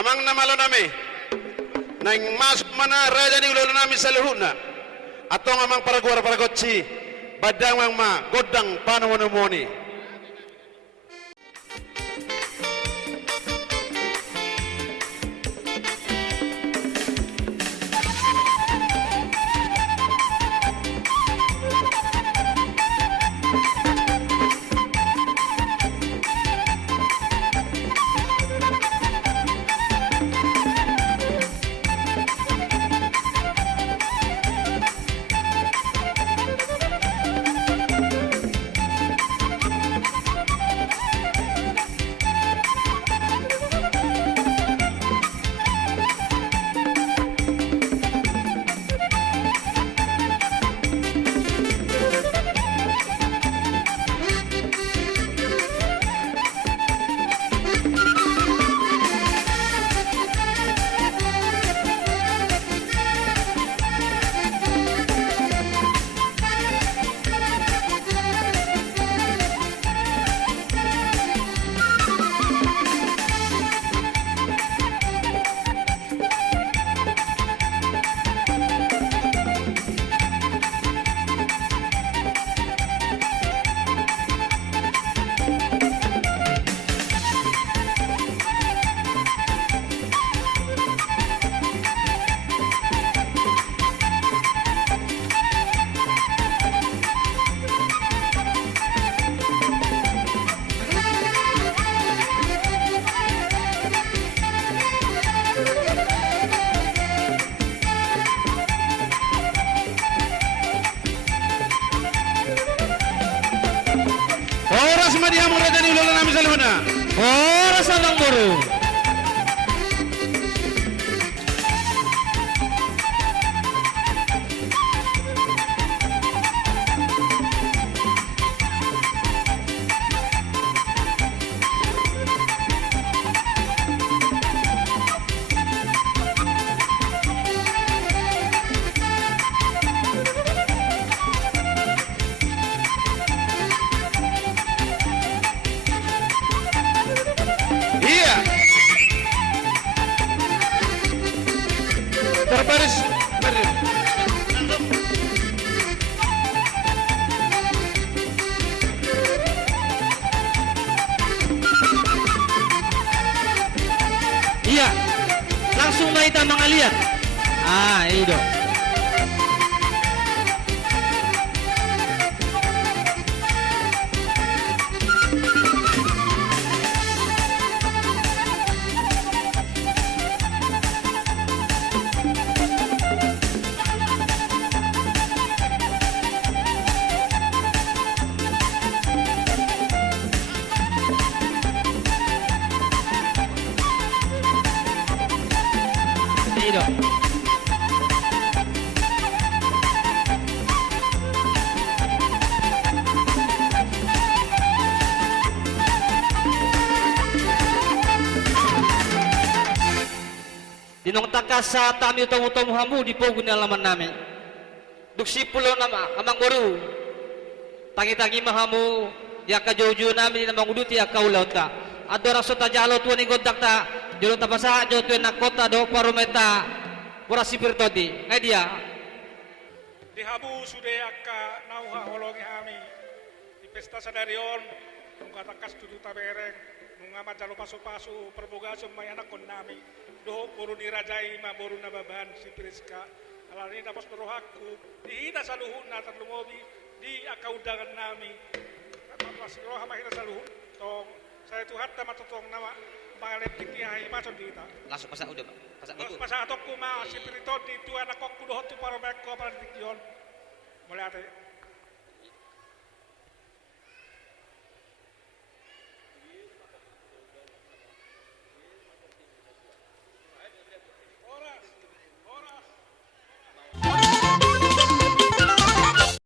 amang namalo nami nang masuk mana raja ni ulo nami sa luhuna atong amang paraguar paragotsi badang mang ma godang panawanomoni. Oras madiam raja ni ulo nami sa luhuna. Oras ang guru. Iya. Terbaris. Iya. Langsung na ita mga lihat. Itu. Itu. Dinong takas sa tami utang-utang hamu di pogun na laman namin. Duksi pulo nama amang guru. Tangi-tangi mahamu dia kajojo namin na manguduti akaulaw ta. Adora so tajalo tuwa ni godak ta. Jolo tapasa jo tuwa na kota do parumeta. Pura sipir todi. Ngay dia. Di habu sude akka nauha holongi hami. Di pesta sadarion nunga takas tutu tabereng nunga majalo pasu-pasu perboga sumay anak kon nami. Doho boru ni rajai ma boru nababan si Priska. Alani tapos berohaku dihita saluhun na tatlumobi di akaudangan nami. Pas roha mahina saluhun tong saya tuhat tama totong nama pangaleptik niya imason dita. Langsung pasak udah, Pak. Pasak Terus udah. pas atok kuma si Pirito di tu anak kok kudoh tu para mek ko para dikyon. Mulai ate